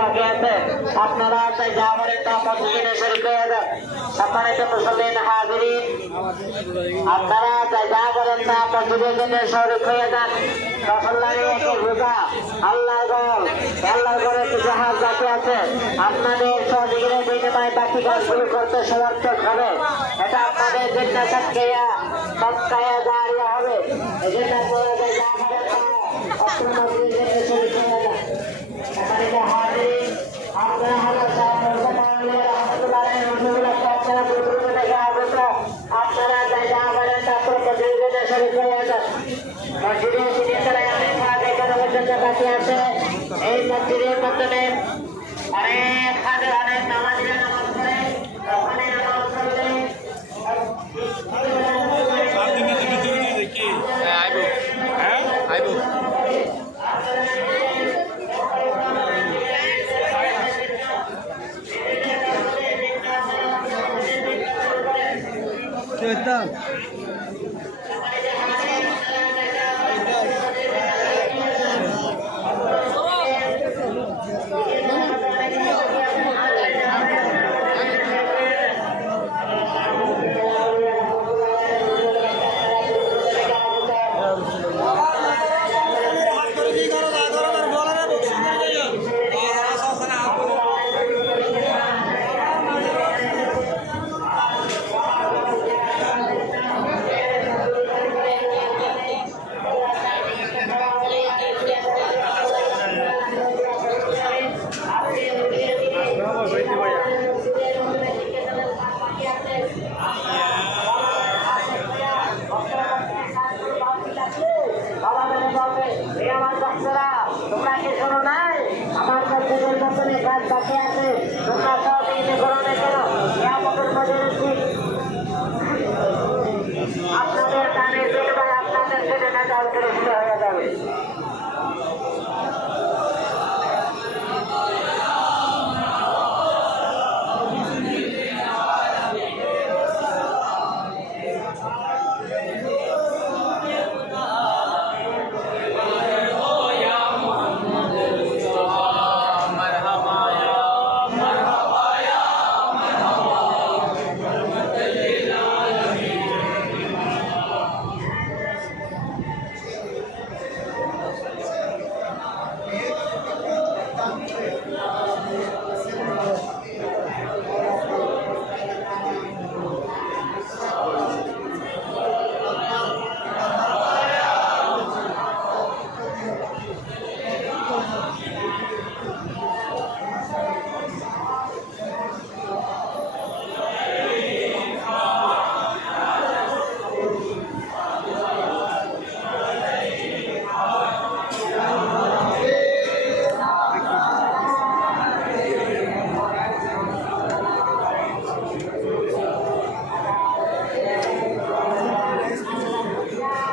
বাকি আছে আপনারা চাই যা বলেন তা মসজিদে শরীক হয়ে যান। সম্মানিত মুসল্লিন হাজিরিন, আপনারা চাই যা বলেন তা মসজিদের জন্য শরীক হয়ে যান। রসুল্লাহর একটা রোজা আল্লাহর ঘর, আল্লাহর ঘরে কিছু হাত বাকি আছে, আপনাদের সহযোগিতার বিনিময়ে বাকি কাজগুলো করতে সমর্থক হবে। এটা আপনাদের জন্য সাতকায়া মক্কায়া জারিয়া হবে। এই জন্য আপনারা চাই যা বলেন তা অত্র মসজিদের জন্য শরীক হয়ে যান। সম্মানিত হাজিরিন, আপনারা হযরত আপনারা চাই যা বলেন তা মসজিদের জন্য শরীক হয়ে যান। মসজিদে সিনেতলায় অনেক কাজ এখনো পর্যন্ত বাকি আছে। এই মসজিদের মাধ্যমে অনেক হাজার অনেক নামাজিরা নামাজ পড়ে, ওখানে নামাজ পড়লে তোমরা কি শোনো নাই আমার মসজিদের মতনে কাজ বাকি আছে, তোমরা